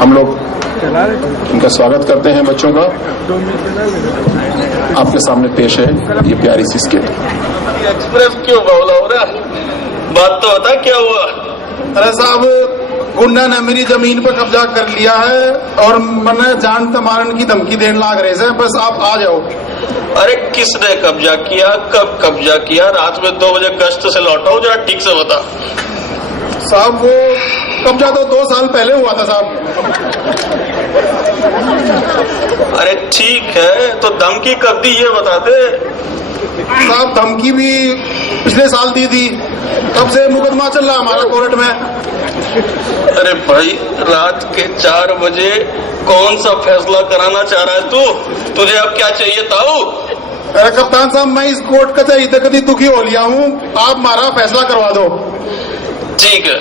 हम लोग इनका स्वागत करते हैं बच्चों का। आपके सामने पेश है ये प्यारी सी स्किट। एक्सप्रेस क्यों बावला हो रहा? बात तो बता क्या हुआ? अरे साहब, गुंडा ने मेरी जमीन पर कब्जा कर लिया है और मैंने जान मारने की धमकी देने लाग रहे हैं। बस आप आ जाओ। अरे किसने कब्जा किया, कब कब्जा किया? रात में 2 बजे गश्त से लौटा हूँ, जरा ठीक से बता। साहब वो कब्जा तो 2 साल पहले हुआ था साहब। अरे ठीक है, तो धमकी कब दी ये बता दे। साहब धमकी भी पिछले साल दी थी, तब से मुकदमा चल रहा हमारा कोर्ट में। अरे भाई, रात के 4 बजे कौन सा फैसला कराना चाह रहा है तू? तुझे अब क्या चाहिए ताऊ? अरे कप्तान साहब, मैं इस कोर्ट कचहरी तक दुखी हो लिया हूँ, आप हमारा फैसला करवा दो। ठीक है,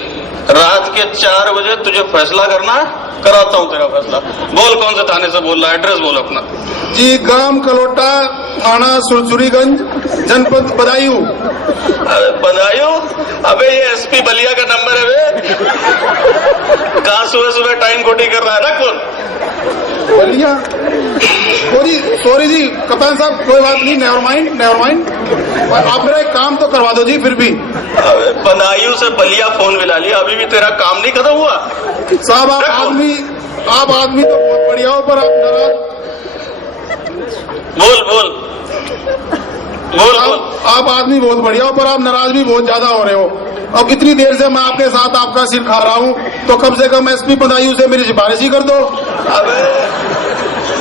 रात के 4 बजे तुझे फैसला करना है, कराता हूँ तेरा फैसला। बोल कौन से थाने से बोल रहा है, एड्रेस बोल अपना। जी, गांव कलोटा, थाना सुरसुरीगंज, जनपद बदायूं। अरे बदायूं? अबे ये एसपी बलिया का नंबर है बे। कहाँ सुबह सुबह टाइम खोटी कर रहा है ना कौन? बलिया? सॉरी जी कप्तान साहब, कोई बात नहीं, नेवर माइंड। आप मेरा एक काम तो करवा दो जी फिर भी। अबे बदायूं से बलिया फोन मिला लिया, अभी भी तेरा काम नहीं खत्म हुआ? साहब आप आदमी तो बहुत बढ़िया हो, पर आप नाराज। बोल। आप आदमी बहुत बढ़िया हो, पर आप नाराज भी बहुत ज्यादा हो रहे हो। अब इतनी देर से मैं आपके साथ आपका सिर खा रहा हूँ, तो कम से कम एसपी बदायूं से मेरी सिफारिश ही कर दो। अबे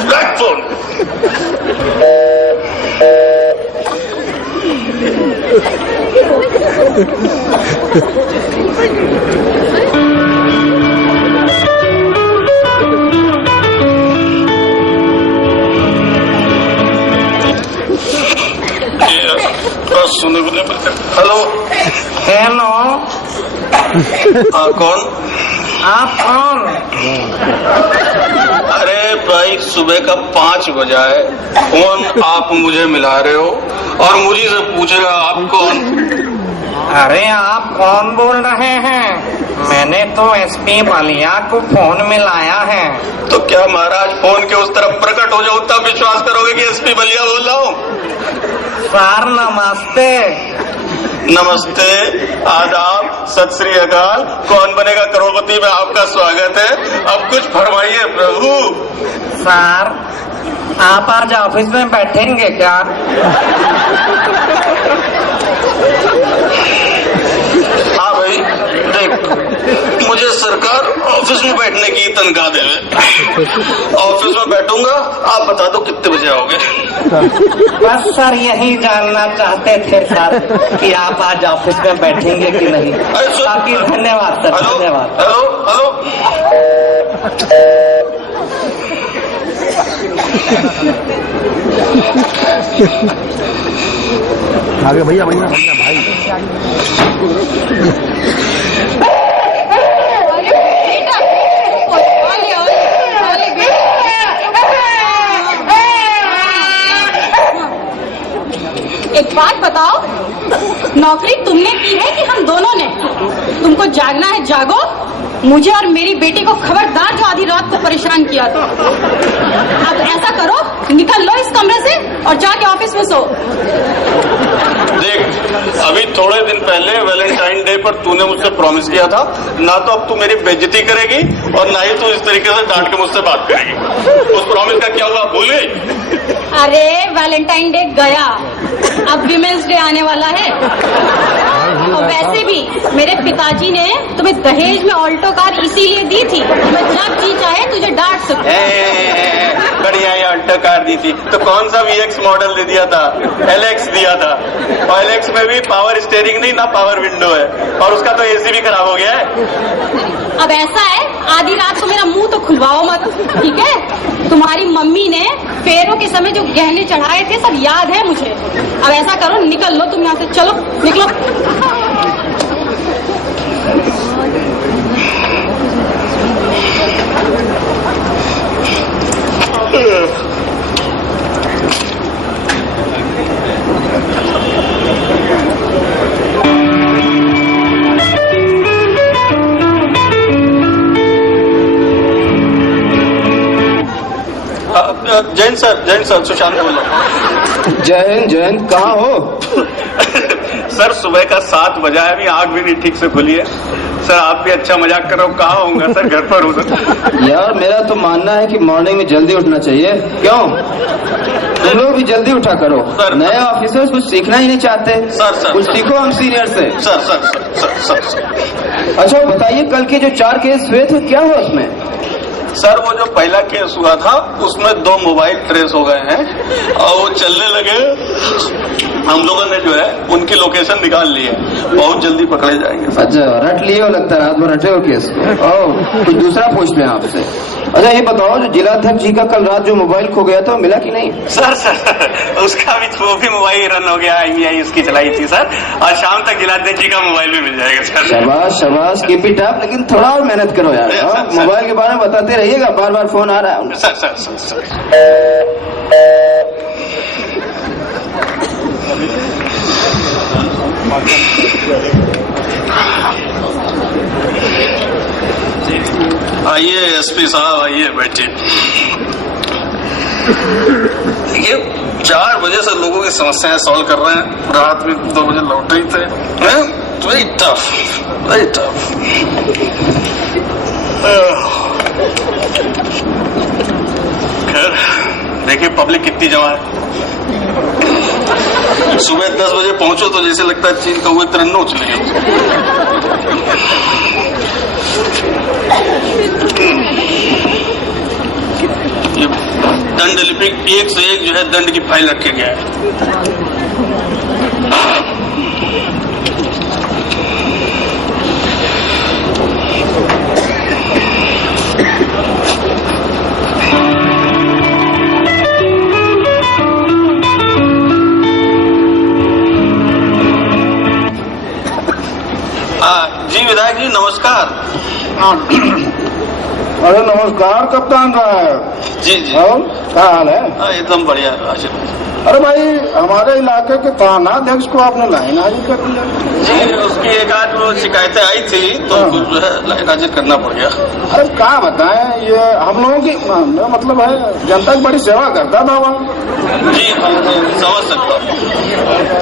रख फोन। सुने को नहीं मिलते। हेलो। हाँ कौन? आप कौन? अरे भाई, सुबह का 5 बजा है, फोन आप मुझे मिला रहे हो और मुझे से पूछ रहे हो आप कौन? अरे आप कौन बोल रहे हैं? मैंने तो एसपी बलिया को फोन मिलाया है। तो क्या महाराज फोन के उस तरफ प्रकट हो जाओ तब विश्वास करोगे कि एसपी बलिया बोल रहा हूँ? सर नमस्ते। नमस्ते, आदाब, सत श्री अकाल। कौन बनेगा करोड़पति में आपका स्वागत है। अब कुछ फरमाइए प्रभु। सर आप आज ऑफिस में बैठेंगे क्या? हाँ भाई, देख, मुझे सरकार ऑफिस में बैठने की तनख्वाह देवे। ऑफिस में बैठूंगा, आप बता दो कितने बजे आओगे? बस सर यही जानना चाहते थे सर कि आप आज ऑफिस में बैठेंगे कि नहीं। बाकी धन्यवाद सर, धन्यवाद। हेलो। आगे भैया भाई। एक बात बताओ, नौकरी तुमने की है कि हम दोनों ने? तुमको जागना है जागो, मुझे और मेरी बेटी को खबरदार जो आधी रात को परेशान किया था। अब ऐसा करो, निकल लो इस कमरे से और जाके ऑफिस में सो। देख, अभी थोड़े दिन पहले वैलेंटाइन डे पर तूने मुझसे प्रॉमिस किया था, ना तो अब तू मेरी बेइज्जती करेगी और ना ही तू इस तरीके से डांट के मुझसे बात करेगी। उस प्रॉमिस का क्या हुआ, भूल गई? अरे वैलेंटाइन डे गया, अब विमेंस डे आने वाला है। और वैसे भी मेरे पिताजी ने तुम्हें दहेज में ऑल्टो कार इसीलिए दी थी, मैं जब जी चाहे तुझे डांट सकूं। बढ़िया, ये ऑल्टो कार दी थी तो कौन सा VX मॉडल दे दिया था? LX दिया था, और LX में भी पावर स्टीयरिंग नहीं ना पावर विंडो है, और उसका तो AC भी खराब हो गया है। अब ऐसा है, आधी रात को मेरा मुंह तो खुलवाओ मत, ठीक है? तुम्हारी मम्मी ने फेरों के समय जो गहने चढ़ाए थे सब याद है मुझे। अब ऐसा करो, निकल लो तुम यहाँ से, चलो निकलो। जैन सर सुशांत बोल रहा हूँ। जय हिंद, कहाँ हो? सर सुबह का 7 बजा है, अभी आँख भी नहीं ठीक से खुली है। सर आप भी अच्छा मजाक कर रहे हो, कहाँ होऊंगा सर, घर पर हूँ सर। यार मेरा तो मानना है कि मॉर्निंग में जल्दी उठना चाहिए। क्यों? तुम लोग भी जल्दी उठा करो। सर, नए ऑफिसर्स कुछ सीखना ही नहीं चाहते। सर कुछ सीखो हम सीनियर से। सर अच्छा बताइए, कल के जो 4 केस हुए थे क्या हुआ उसमें? सर वो जो पहला केस हुआ था उसमें 2 मोबाइल ट्रेस हो गए हैं और वो चलने लगे। हम लोगों ने जो है उनकी लोकेशन निकाल ली है, बहुत जल्दी पकड़े जाएंगे। अच्छा रट लिए हो, लगता है रात भर रटे हो केस को। कुछ दूसरा पूछ लें आपसे। अच्छा ये बताओ, जो जिलाध्यक्ष जी का कल रात जो मोबाइल खो गया था मिला कि नहीं? सर उसका भी वो भी मोबाइल रन हो गया, IMEI उसकी चलाई थी सर, और शाम तक जिलाध्यक्ष जी का मोबाइल भी मिल जाएगा सर। शाबाश कीप इट अप, लेकिन थोड़ा और मेहनत करो यार। मोबाइल के बारे में बताते रहिएगा, बार बार फोन आ रहा है। सर आइए SP साहब, आइए बैठिए। ये 4 बजे से लोगों की समस्याएं सॉल्व कर रहे हैं, रात में 2 बजे लौट ही थे। Very tough. खैर देखिए पब्लिक कितनी जमा है। सुबह 10 बजे पहुंचो तो जैसे लगता है चीन कौवे तरह नोच लिए। ये दंड लिपि एक से एक जो है दंड की फाइल रखे गया है। जी विधायक जी नमस्कार। अरे नमस्कार कप्तान साहब। जी और क्या हाल है? एकदम बढ़िया आशीर्वाद। अरे भाई हमारे इलाके के थानाध्यक्ष को आपने लाइन हाजिर कर दिया। जी उसकी एक आध वो शिकायतें आई थी तो कुछ जो है लाइन हाजिर करना पड़ गया। अरे क्या बताएं, ये हम लोगों की मतलब है जनता की बड़ी सेवा करता था वहाँ। जी समझ सकता हूँ।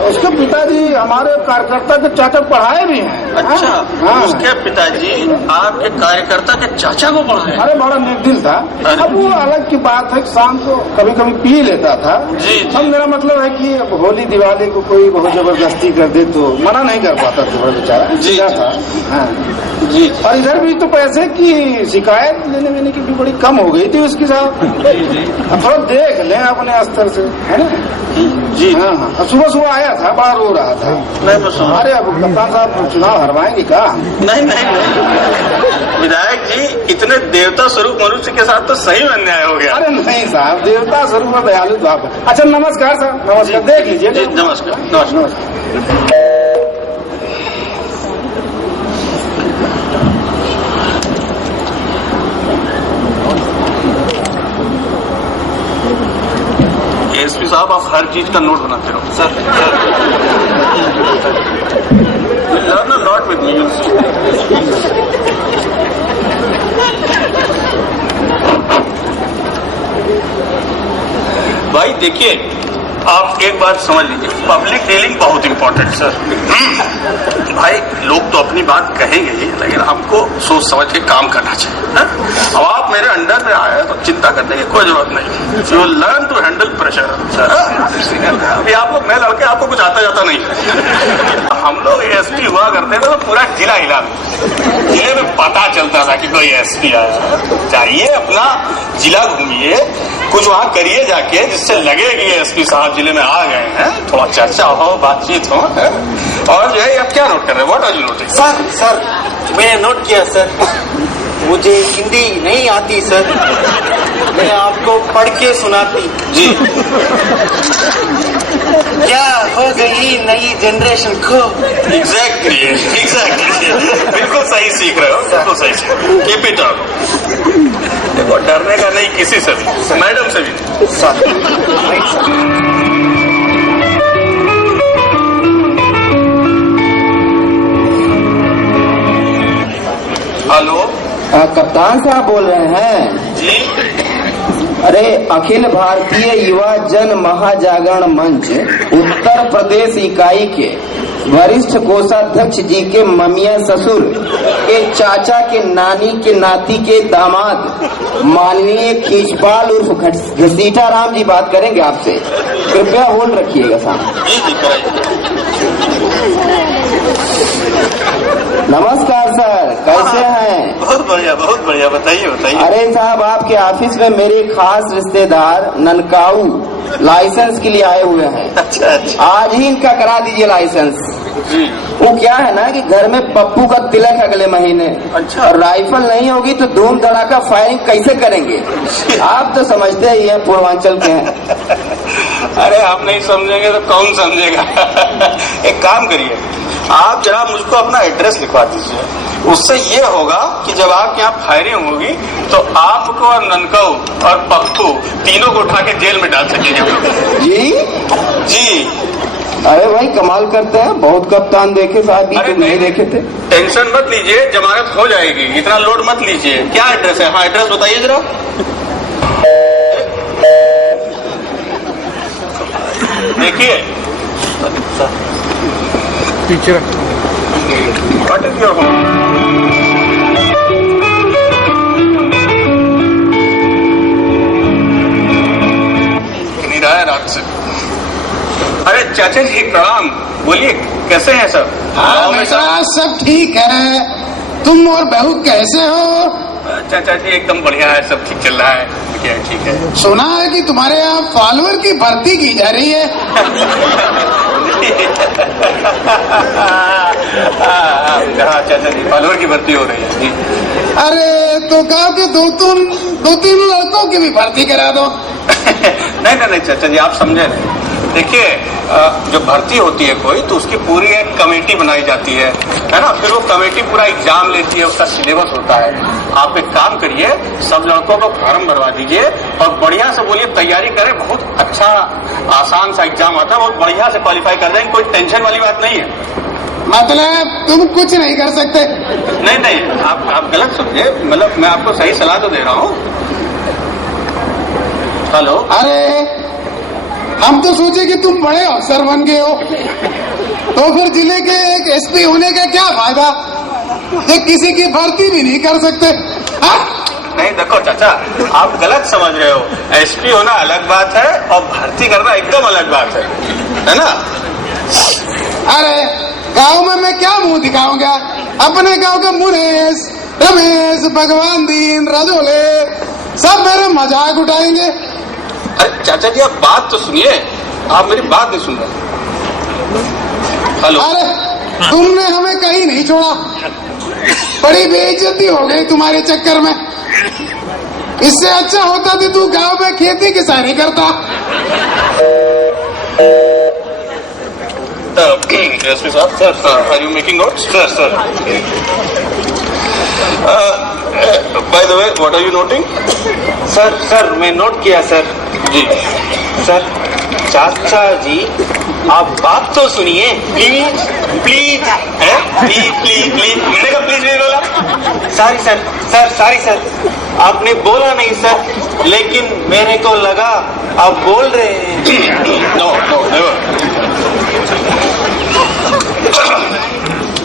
उसके पिताजी हमारे कार्यकर्ता के चाचा पढ़ाए भी हैं। अच्छा हाँ। उसके पिताजी आपके कार्यकर्ता के चाचा को पढ़ाए? अरे बड़ा निर्दिल था। अब वो अलग की बात है, शाम को कभी कभी पी लेता था। जी अब मेरा मतलब है कि अब होली दिवाली को कोई बहुत जबरदस्ती कर दे तो मना नहीं कर पाता था बेचारा। जी था। हाँ जी। और इधर भी तो पैसे की शिकायत लेने की भी बड़ी कम हो गई थी उसकी साहब। अब थोड़ा देख लें अपने स्तर से, है ना? जी हाँ सुबह आया था, बड़ा रो रहा था। नहीं अरे अब कप्तान साहब चुनाव हरवाएंगे क्या? नहीं विधायक जी इतने देवता स्वरूप मनुष्य के साथ तो सही में अन्याय हो गया। अरे नहीं साहब, देवता स्वरूप में दयालु तो आप। अच्छा नमस्कार साहब, नमस्कार। देख लीजिए। जी नमस्कार। SP साहब आप हर चीज का नोट बनाते रहो sir. Learn a lot with me. भाई देखिए आप एक बात समझ लीजिए, पब्लिक डीलिंग बहुत इंपॉर्टेंट सर। भाई लोग तो अपनी बात कहेंगे ही, लेकिन हमको सोच समझ के काम करना चाहिए। अब आप मेरे अंडर में आए तो चिंता करने की कोई जरूरत नहीं। You learn to handle pressure. अभी आप लोग नए लड़के, आपको कुछ आता जाता नहीं। हम लोग SP हुआ करते थे तो पूरा जिला हिला, जिले में पता चलता था कि कोई SP आया। चाहिए अपना जिला घूमिए, कुछ वहाँ करिए जाके जिससे लगे कि SP साहब जिले में आ गए हैं, थोड़ा चर्चा हो, बातचीत हो। और जो है आप क्या नोट कर रहे हैं? What are you noting? Sir मैंने नोट किया सर, मुझे हिंदी नहीं आती सर, मैं आपको पढ़ के सुनाती। जी क्या हो गई नई जनरेशन को? एग्जैक्टली बिल्कुल सही सीख रहे हो, बिल्कुल सही सीख रहे हो। Keep it up. देखो डरने का नहीं किसी से भी, मैडम से भी। हेलो कप्तान साहब बोल रहे हैं? जी अरे अखिल भारतीय युवा जन महाजागरण मंच उत्तर प्रदेश इकाई के वरिष्ठ कोषाध्यक्ष जी के ममिया ससुर के चाचा के नानी के नाती के दामाद माननीय खींचपाल उर्फ घसीटा राम जी बात करेंगे आपसे। कृपया होल्ड रखिएगा साहब। जी जी कराइए। नमस्कार सर, कैसे हैं? बहुत बढ़िया, बताइए बताइए। अरे साहब, आपके ऑफिस में मेरे खास रिश्तेदार ननकाऊ लाइसेंस के लिए आए हुए हैं। अच्छा। आज ही इनका करा दीजिए लाइसेंस। जी। वो क्या है ना कि घर में पप्पू का तिलक अगले महीने। अच्छा। और राइफल नहीं होगी तो धूम धड़ाका फायरिंग कैसे करेंगे? आप तो समझते ही हैं, पूर्वांचल के हैं। अरे आप नहीं समझेंगे तो कौन समझेगा। एक काम करिए, आप जरा मुझको अपना एड्रेस लिखवा दीजिए। उससे ये होगा कि जब आपके यहाँ फायरिंग होगी तो आपको और ननकाऊ और पप्पू तीनों को उठा के जेल में डाल सकेंगे। जी। अरे भाई कमाल करते हैं, बहुत कप्तान देखे साहब, भी तुम नहीं देखे थे। टेंशन मत लीजिए, जमानत हो जाएगी, इतना लोड मत लीजिए। क्या एड्रेस है? हाँ एड्रेस बताइए जरा। देखिए teacher what is your home? नहीं रहा है रात से। अरे चाचा जी प्रणाम, बोलिए कैसे हैं सब? हाँ सब ठीक है। तुम और बहू कैसे हो? चाचा जी एकदम बढ़िया है, सब ठीक चल रहा है। क्या ठीक है? सुना है कि तुम्हारे यहाँ फॉलोअर की भर्ती की जा रही है। हाँ चाचा जी, फॉलोअर की भर्ती हो रही है जी। अरे तो कहा कि दो तीन लड़कों की भी भर्ती करा दो। नहीं चाचा जी, आप समझे नहीं। देखिए, जो भर्ती होती है कोई तो उसकी पूरी एक कमेटी बनाई जाती है ना। फिर वो कमेटी पूरा एग्जाम लेती है, उसका सिलेबस होता है। आप एक काम करिए, सब लड़कों को फॉर्म भरवा दीजिए और बढ़िया से बोलिए तैयारी करें। बहुत अच्छा आसान सा एग्जाम आता है, बहुत बढ़िया से क्वालिफाई कर देंगे, कोई टेंशन वाली बात नहीं है। मतलब तुम कुछ नहीं कर सकते? नहीं, आप गलत समझे, मतलब मैं आपको सही सलाह तो दे रहा हूँ। हेलो। अरे हम तो सोचे कि तुम बड़े अफसर बन गए हो, तो फिर जिले के एक एसपी होने का क्या फायदा, जो किसी की भर्ती भी नहीं कर सकते। हा? नहीं देखो चाचा, आप गलत समझ रहे हो। एसपी होना अलग बात है और भर्ती करना एकदम अलग बात है ना। अरे गांव में मैं क्या मुंह दिखाऊंगा? अपने गांव के मुनेश, रमेश, भगवान दीन, राजोले सब मेरे मजाक उठाएंगे। अरे चाचा जी, आप बात तो सुनिए, आप मेरी बात नहीं सुन रहे। हेलो। अरे तुमने हमें कहीं नहीं छोड़ा, बड़ी बेइज्जती हो गई तुम्हारे चक्कर में। इससे अच्छा होता कि तू गांव में खेती किसानी करता। एसपी साहब, sir are you making notes? Sir by the way, what are you noting? Sir मैं नोट किया सर। जी सर, चाचा जी आप बात तो सुनिए प्लीज। प्लीज मैंने कहा प्लीज नहीं बोला। सॉरी सर, आपने बोला नहीं सर, लेकिन मेरे को लगा आप बोल रहे हैं। No never.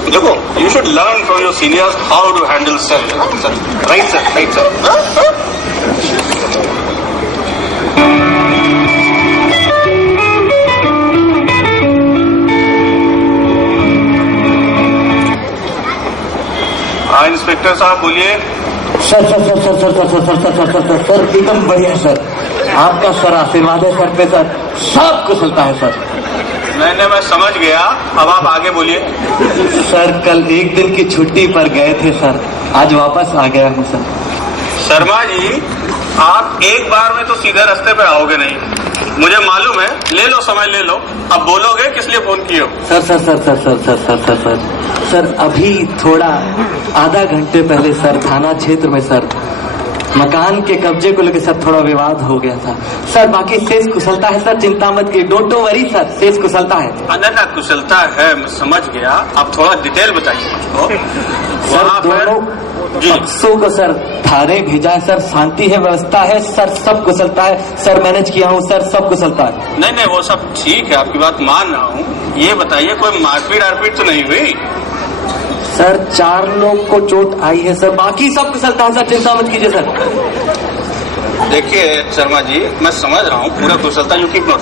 देखो, you should learn from your seniors how to handle self. Right sir. हाँ इंस्पेक्टर साहब बोलिए। सर एकदम बढ़िया सर, आपका सर आशीर्वाद है सर पे सर, सब कुशलता है सर। नहीं मैं समझ गया, अब आप आगे बोलिए। सर कल एक दिन की छुट्टी पर गए थे सर, आज वापस आ गया हूँ सर। शर्मा जी, आप एक बार में तो सीधे रास्ते पे आओगे नहीं, मुझे मालूम है। ले लो समय, ले लो। अब बोलोगे किस लिए फोन किए हो? सर अभी थोड़ा आधा घंटे पहले सर थाना क्षेत्र में सर मकान के कब्जे को लेकर सर थोड़ा विवाद हो गया था सर। बाकी शेष कुशलता है सर, चिंता मत की, डोंट वरी सर, शेष कुशलता है। ना कुशलता है, मैं समझ गया। आप थोड़ा डिटेल बताइए मुझको। सर दोनों पक्षों को सर थाने भेजा है सर, शांति है, व्यवस्था है सर, सब कुशलता है सर, मैनेज किया हूँ सर, सब कुशलता है। नहीं वो सब ठीक है, आपकी बात मान रहा हूँ। ये बताइए कोई मारपीट आरपीट तो नहीं हुई? सर 4 लोग को चोट आई है सर, बाकी सब कुशलता है सर, चिंता मत कीजिए सर। देखिए शर्मा जी, मैं समझ रहा हूँ पूरा कुशलता, यू कीप नॉट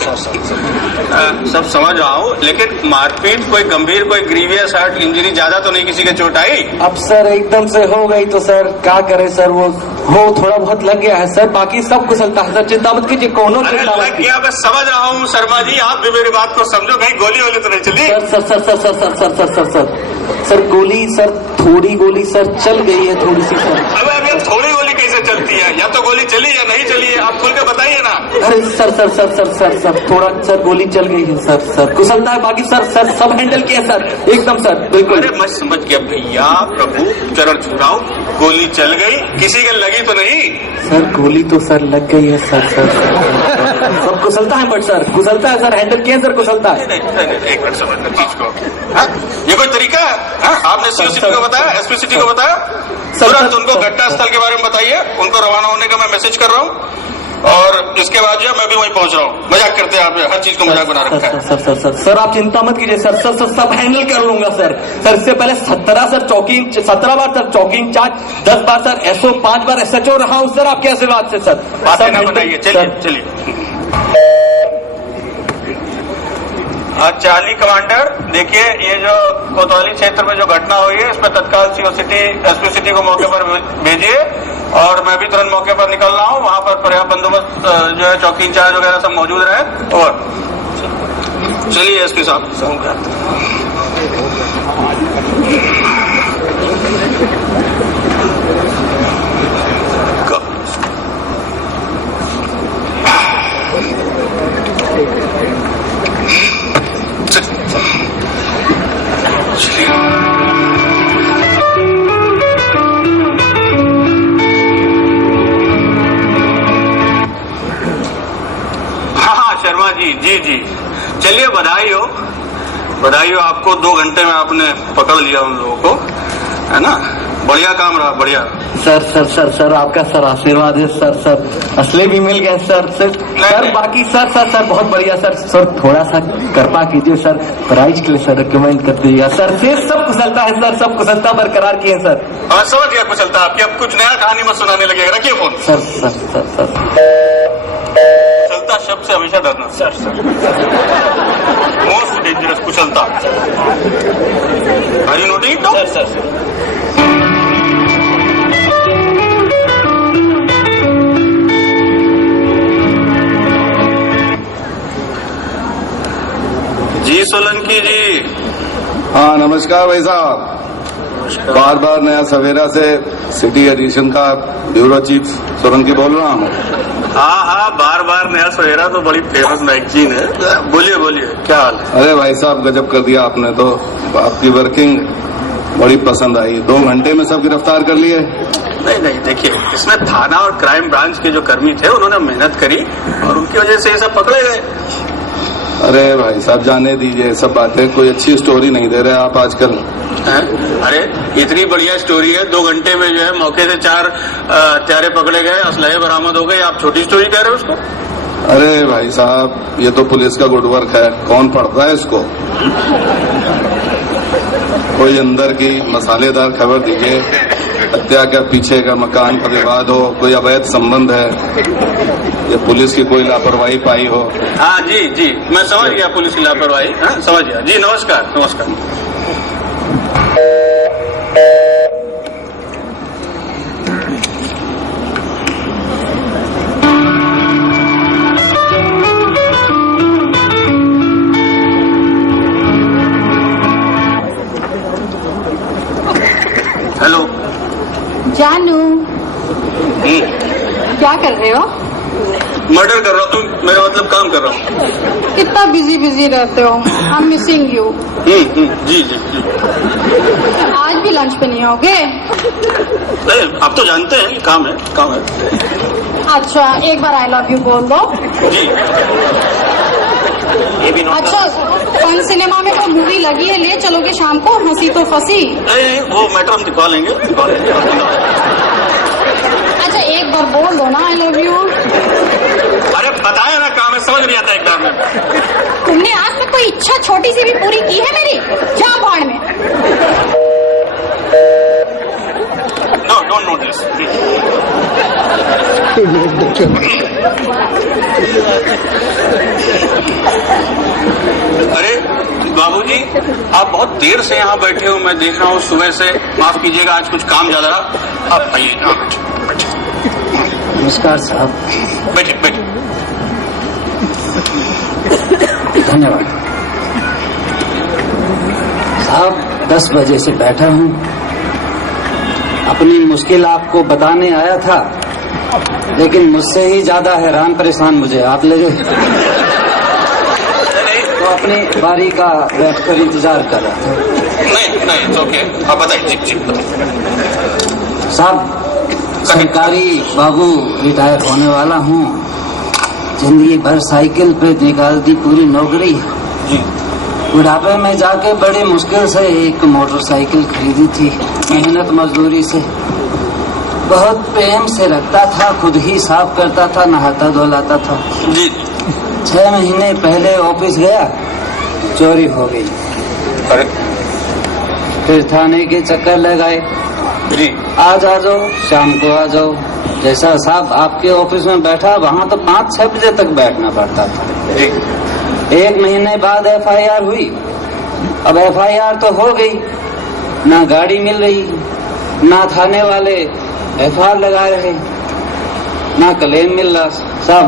सब समझ रहा हूँ, लेकिन मारपीट कोई गंभीर, कोई ग्रीवियस हार्ट इंजरी ज्यादा तो नहीं किसी के चोट आई? अब सर एकदम से हो गई तो सर क्या करे सर, वो हो थोड़ा बहुत लग गया है सर, बाकी सब कुशलता है सर, चिंता मत कीजिए। कोनो चिंता मत कीजिए। मैं समझ रहा हूँ शर्मा जी, आप भी मेरी बात को समझो, कहीं गोली वोली तो नहीं चली? सर गोली सर, थोड़ी गोली सर चल गई है, थोड़ी सी सर। अब थोड़ी गोली कैसे चलती है? या तो गोली चली या नहीं चली है, आप खुल के बताइए ना। अरे सर थोड़ा सर गोली चल गई है सर, कुशलता है, बाकी सर सब हैंडल किया सर, एकदम सर, बिल्कुल। अरे मैं समझ गया भैया, प्रभु चरण छुड़ाओ, गोली चल गई, किसी के लगी तो नहीं? सर गोली तो सर लग गई है सर सब कुशलता है, बट सर कुशलता है सर, हैंडल किया सर, कुशलता है। नहीं, एक मिनट समझ चीज को। ये कोई तरीका है? आपने सीओ को बताया, एसपी सिटी को बताया? तुरंत उनको घटना स्थल के बारे में बताइए, उनको रवाना होने का मैं मैसेज कर रहा हूँ, और इसके बाद जो मैं भी वहीं पहुंच रहा हूँ। मजाक करते हैं आप, हर चीज को मजाक बना रखा है। सर आप चिंता मत कीजिए सर, सब हैंडल कर लूंगा सर। इससे पहले 17 बार सर चौकी इंचार्ज, 10 बार सर एसओ, 5 बार एसएचओ रहा हूँ सर, आपके आशीर्वाद से सर। बातें ना बताइए, चलिए। चार्ली कमांडर, देखिए ये जो कोतवाली क्षेत्र में जो घटना हुई है, इसमें तत्काल एसपी सिटी को मौके पर भेजिए, और मैं भी तुरंत मौके पर निकल रहा हूँ। वहाँ पर पर्याप्त बंदोबस्त जो है, चौकी इंचार्ज वगैरह सब मौजूद रहे। और चलिए एसपी साहब। शर्मा जी, जी चलिए, बधाई हो आपको। 2 घंटे में आपने पकड़ लिया उन लोगों को, है ना? बढ़िया काम रहा, बढ़िया। सर आपका सर आशीर्वाद है सर, असली भी मिल गए सर, बाकी सर बहुत बढ़िया सर, थोड़ा सा कृपा कीजिए सर, प्राइज के लिए सर रिकमेंड कर दीजिएगा सर। सब कुशलता है सर, सब कुशलता बरकरार किए सर। समझ गया कुशलता आपकी, अब कुछ नया कहानी मत सुनाने लगेगा। रखिए फोन। सर कुशलता शब्द से हमेशा डरना सर, मोस्ट डेंजरस कुशलता। Are you noting it? Sir ji Solanki ji. हाँ नमस्कार भाई साहब, बार नया सवेरा से सिटी एडिशन का ब्यूरो चीफ सोलंकी बोल रहा हूँ। हाँ बार नया सवेरा तो बड़ी फेमस मैगजीन है, बोलिए क्या हाल है? अरे भाई साहब गजब कर दिया आपने तो, आपकी वर्किंग बड़ी पसंद आई। 2 घंटे में सब गिरफ्तार कर लिए। नहीं देखिए, इसमें थाना और क्राइम ब्रांच के जो कर्मी थे उन्होंने मेहनत करी और उनकी वजह से ये सब पकड़े गए। अरे भाई साहब जाने दीजिए सब बातें, कोई अच्छी स्टोरी नहीं दे रहे आप आजकल। अरे इतनी बढ़िया स्टोरी है, 2 घंटे में जो है मौके से 4 हत्यारे पकड़े गए, असलहे बरामद हो गए, आप छोटी स्टोरी कह रहे हो उसको? अरे भाई साहब ये तो पुलिस का गुड वर्क है, कौन पढ़ता है इसको? कोई अंदर की मसालेदार खबर दीजिए, हत्या का पीछे का मकान का विवाद हो, कोई अवैध संबंध है, या पुलिस की कोई लापरवाही पाई हो। हाँ जी मैं समझ गया पुलिस की लापरवाही, समझ गया जी। नमस्कार। हेलो जानू, क्या कर रहे हो? मर्डर कर रहा हूँ, तुम मेरा मतलब काम कर रहा हूँ। कितना बिजी रहते हो, आई एम मिसिंग यू। जी। आज भी लंच पे नहीं आओगे? नहीं, आप तो जानते हैं काम है। अच्छा, एक बार आई लव यू बोल दो। जी। अच्छा, फन सिनेमा में कोई मूवी लगी है, ले चलोगे शाम को? हंसी तो फंसी। नहीं, वो मैटर हम दिखवा लेंगे। अच्छा, एक बार बोल दो ना आई लव यू। अरे बताया ना, काम है, समझ नहीं आता एक बार में। तुमने आज तक कोई इच्छा छोटी सी भी पूरी की है मेरी? जा भाड़ में। No, don't notice. अरे बाबूजी, आप बहुत देर से यहाँ बैठे हो, मैं देख रहा हूँ सुबह से। माफ कीजिएगा, आज कुछ काम ज्यादा रहा। आप आइए, बैठिए। नमस्कार साहब। बैठिए। धन्यवाद साहब। 10 बजे से बैठा हूँ, अपनी मुश्किल आपको बताने आया था, लेकिन मुझसे ही ज्यादा हैरान परेशान मुझे आप लगे। तो अपनी बारी का बैठकर इंतजार कर रहा था। नहीं, ओके, आप बताइए। जी साहब, सरकारी बाबू रिटायर होने वाला हूँ। जिंदगी भर साइकिल पे निकाल दी पूरी नौकरी। जी। बुढ़ापे में जाके बड़ी मुश्किल से एक मोटरसाइकिल खरीदी थी, मेहनत मजदूरी से। बहुत प्रेम से रखता था, खुद ही साफ करता था, नहाता धोलाता था। जी। 6 महीने पहले ऑफिस गया, चोरी हो गई। अरे, फिर थाने के चक्कर लगाए। जी। आज आ जाओ, शाम को आ जाओ। जैसा साहब आपके ऑफिस में बैठा, वहाँ तो 5-6 बजे तक बैठना पड़ता था। जी। 1 महीने बाद FIR हुई। अब FIR तो हो गई, ना गाड़ी मिल रही, ना थाने वाले FIR लगा रहे, ना क्लेम मिल रहा। साहब,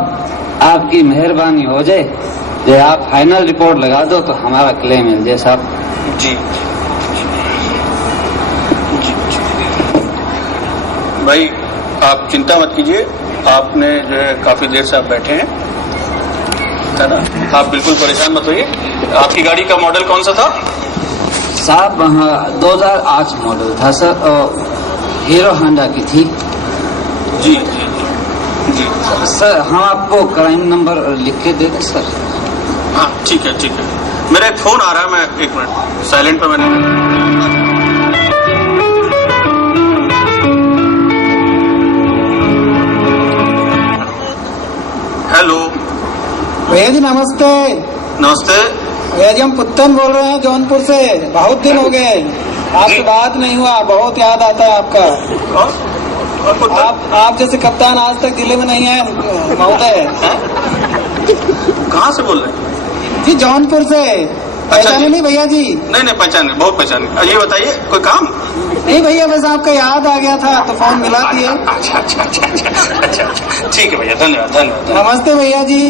आपकी मेहरबानी हो जाए, जो आप फाइनल रिपोर्ट लगा दो तो हमारा क्लेम मिल जाए साहब। जी। भाई, आप चिंता मत कीजिए। आपने जो है काफी देर से आप बैठे हैं, है ना? आप बिल्कुल परेशान मत होइए। आपकी गाड़ी का मॉडल कौन सा था? साहब, 2008 मॉडल था सर, हीरो होंडा की थी। जी। सर, हम आपको क्राइम नंबर लिख के दे दें सर? हाँ, ठीक है। मेरा एक फोन आ रहा है, मैं 1 मिनट साइलेंट पे मैंने। हेलो भैया जी नमस्ते। नमस्ते। भैया जी हम पुत्तन बोल रहे हैं जौनपुर से। बहुत दिन हो गए, आपसे बात नहीं हुआ, बहुत याद आता है आपका। आप जैसे कप्तान आज तक जिले में नहीं आए महोदय। कहाँ से बोल रहे हैं? जी जौनपुर से। पहचाने नहीं भैया जी? नहीं, पहचाने, बहुत पहचाने। ये बताइए, कोई काम? नहीं भैया, बस आपका याद आ गया था तो फोन मिला दिए। अच्छा। ठीक है भैया, धन्यवाद। नमस्ते भैया जी।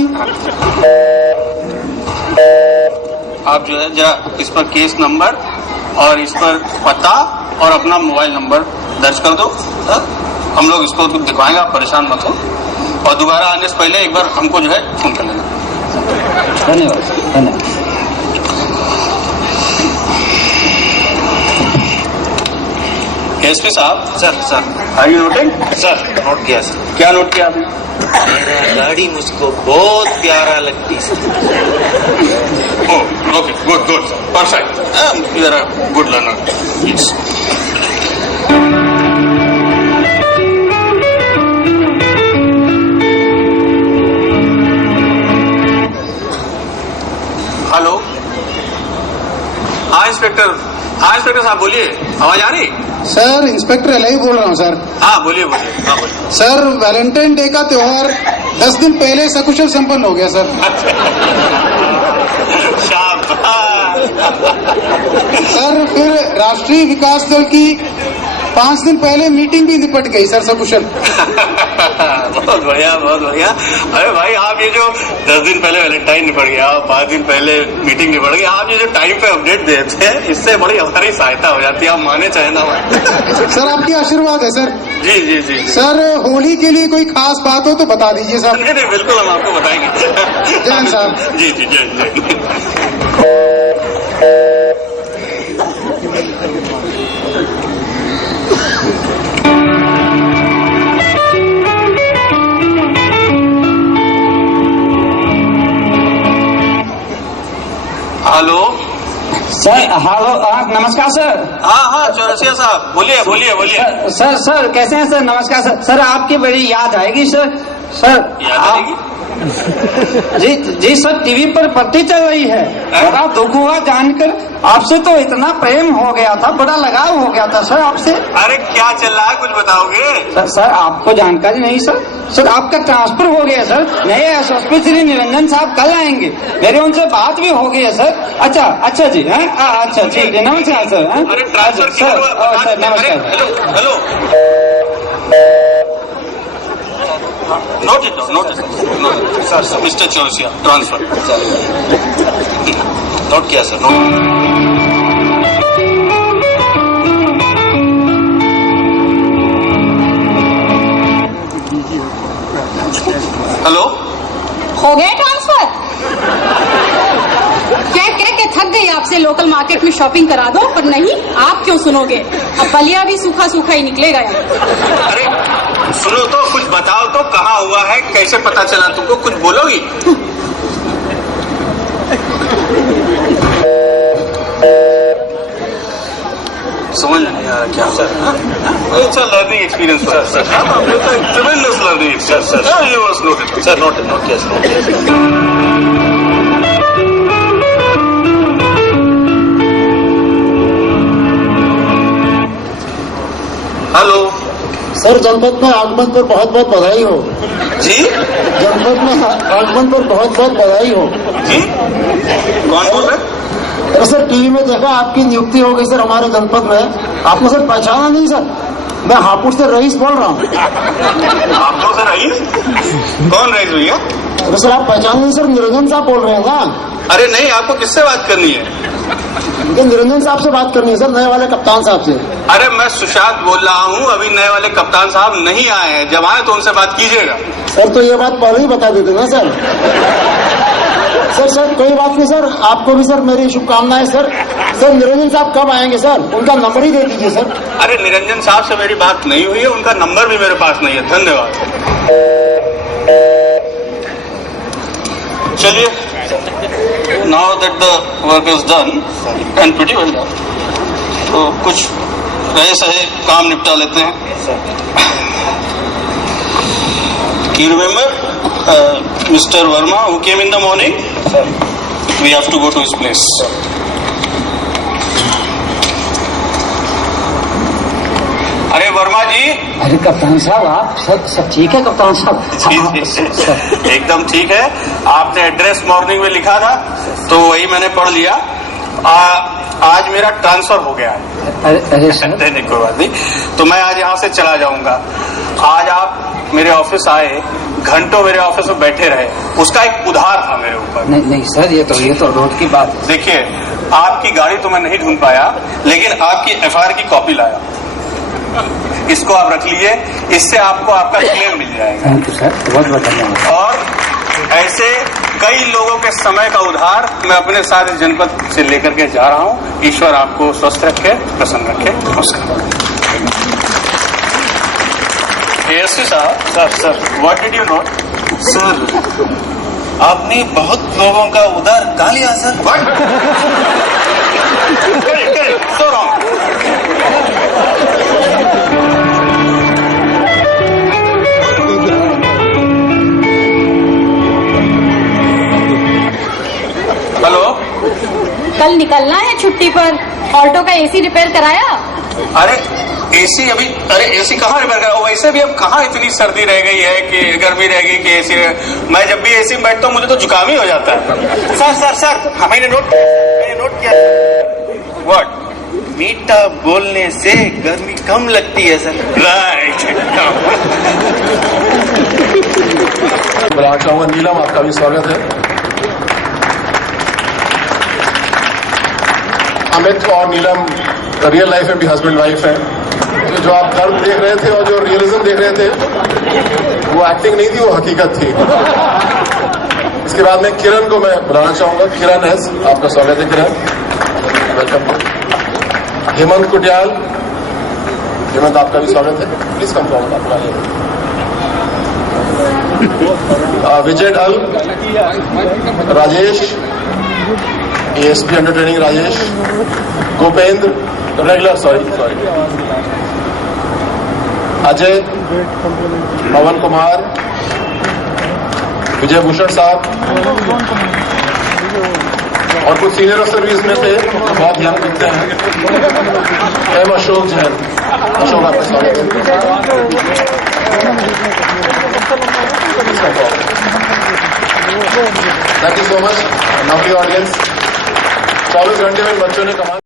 आप जो है जरा इस पर केस नंबर और इस पर पता और अपना मोबाइल नंबर दर्ज कर दो। हम लोग इसको दिखवाएंगे, आप परेशान मत हो। और दोबारा आने से पहले एक बार हमको जो है फोन कर लेना। धन्यवाद। एसपी साहब। Sir are you noting? Sir, note किया सर। क्या नोट किया आपने? मेरा गाड़ी मुझको बहुत प्यारा लगती है। Okay, good, perfect. You are a good learner. Yes. Hello. हाँ इंस्पेक्टर साहब, बोलिए, आवाज आ रही? सर, इंस्पेक्टर एलआई बोल रहा हूँ सर। हाँ बोलिए। सर, वैलेंटाइन डे का त्योहार 10 दिन पहले सकुशल संपन्न हो गया सर। शाबाश। सर, फिर राष्ट्रीय विकास दल की 5 दिन पहले मीटिंग भी निपट गई सर सकुशल। बहुत बढ़िया बहुत बढ़िया। अरे भाई आप ये जो 10 दिन पहले वैलेंटाइन निपट गया, 5 दिन पहले मीटिंग निपट गई, आप ये जो टाइम पे अपडेट देते हैं इससे बड़ी हमारी सहायता हो जाती है, आप माने चाहे ना माने। सर आपकी आशीर्वाद है सर। जी जी जी सर होली के लिए कोई खास बात हो तो बता दीजिए सर। नहीं नहीं बिल्कुल हम आपको बताएंगे। जैन साहब। जी जी जय। हेलो सर हेलो नमस्कार सर। हाँ चौरसिया साहब बोलिए बोलिए बोलिए। सर कैसे हैं सर? नमस्कार सर। सर आपकी बड़ी याद आएगी सर। सर याद आएगी? जी सर टीवी पर पट्टी चल रही है। बड़ा दुख हुआ जानकर, आपसे तो इतना प्रेम हो गया था, बड़ा लगाव हो गया था सर आपसे। अरे क्या चल रहा है कुछ बताओगे? सर आपको जानकारी नहीं सर? सर आपका ट्रांसफर हो गया सर, नए एसएसपी श्री निरंजन साहब कल आएंगे, मेरे उनसे बात भी हो गई है सर। अच्छा जी हैं, अच्छा ठीक है, नमस्कार सर। अरे ट्रांसफर सर नमस्कार। Hello note sir mister Chaurasia transfer note किया सर। हेलो हो गया ट्रांसफर? कह के थक गई आपसे लोकल मार्केट में शॉपिंग करा दो, पर नहीं, आप क्यों सुनोगे? अब बलिया भी सूखा सूखा ही निकलेगा। अरे सुनो तो, कुछ बताओ तो, कहाँ हुआ है, कैसे पता चला तुमको, कुछ बोलोगी? समझ नहीं आ रहा क्या सर? अच्छा learning experience sir ट्रेमेंडस learning experience sir. You was noted sir, note yes. Hello sir जनपद में आगमन पर बहुत बहुत बधाई हो। जी जनपद में आगमन पर बहुत बहुत बधाई हो। जी कौन बोल रहे? अरे सर टीवी में देखा आपकी नियुक्ति हो गई सर हमारे जनपद में। आपने सर पहचाना नहीं सर? मैं हापुड़ से रईस बोल रहा हूँ। हापुड़ से रईस? कौन रईस भैया? अरे सर आप पहचान नहीं सर, निरंजन साहब बोल रहे हैं ना? अरे नहीं, आपको किससे बात करनी है? निरंजन साहब से बात करनी है सर, नए वाले कप्तान साहब से। अरे मैं सुशांत बोल रहा हूँ, अभी नए वाले कप्तान साहब नहीं आए हैं, जब आए तो उनसे बात कीजिएगा। सर तो ये बात पहले ही बता देते ना सर। सर कोई बात नहीं सर, आपको भी सर मेरी शुभकामनाएं सर। सर निरंजन साहब कब आएंगे सर? उनका नंबर ही दे दीजिए सर। अरे निरंजन साहब से मेरी बात नहीं हुई है, उनका नंबर भी मेरे पास नहीं है। धन्यवाद। चलिए, now that the work is done and pretty well done, तो कुछ रहे सहे काम निपटा लेते हैं। You remember Mr. Verma who came in the morning? We have to go to his place. अरे वर्मा जी। अरे कप्तान साहब आप सब ठीक है कप्तान साहब? एकदम ठीक है। आपने एड्रेस मॉर्निंग में लिखा था तो वही मैंने पढ़ लिया। आज मेरा ट्रांसफर हो गया है। अरे सर नहीं कोई बात नहीं, तो मैं आज यहाँ से चला जाऊंगा। आज आप मेरे ऑफिस आए, घंटों मेरे ऑफिस में बैठे रहे, उसका एक उधार था मेरे ऊपर। नहीं सर, ये तो रोड की बात। देखिए, आपकी गाड़ी तो मैं नहीं ढूंढ पाया, लेकिन आपकी एफआईआर की कॉपी लाया। इसको आप रख लीजिए, इससे आपको आपका क्लेम मिल जाएगा। थैंक यू सर, बहुत बहुत धन्यवाद। और ऐसे कई लोगों के समय का उधार मैं अपने साथ इस जनपद से लेकर के जा रहा हूँ। ईश्वर आपको स्वस्थ रखे, प्रसन्न रखे। नमस्कार। एएसपी साहब। Sir what did you note? Sir आपने बहुत लोगों का उधार गा लिया सर। So wrong. हेलो, कल निकलना है छुट्टी पर, ऑल्टो का एसी रिपेयर कराया? अरे एसी अभी, अरे एसी कहाँ रिपेयर करा? वैसे भी अब कहाँ इतनी सर्दी रह गई है कि गर्मी रह गई कि एसी, मैं जब भी एसी में बैठता हूँ मुझे तो जुकाम ही हो जाता है। सर मैंने नोट किया। व्हाट? मीठा बोलने से गर्मी कम लगती है सर। राइट। चाहूंगा नीलम, आपका भी स्वागत है। अमित और नीलम रियल लाइफ में भी हस्बैंड वाइफ है। तो जो आप दर्द देख रहे थे और जो रियलिज्म देख रहे थे, वो एक्टिंग नहीं थी, वो हकीकत थी। इसके बाद में किरण को मैं बुलाना चाहूंगा। किरण एस, आपका स्वागत है किरण, वेलकम। हेमंत कुटियाल, हेमंत आपका भी स्वागत है, प्लीज कम फॉरवर्ड, आप बुलाइए। Vijay Dal, Rajesh ASP under training Rajesh, Gopendra regular, sorry Ajay, Pawan Kumar, Vijay Bhushan साहब और कुछ सीनियर सर्विस में थे बहुत यंग दिखते हैं। एम अशोक जैन, अशोक आपका स्वागत है। Thank you so much, lovely audience. 24 घंटे में बच्चों ने कमाल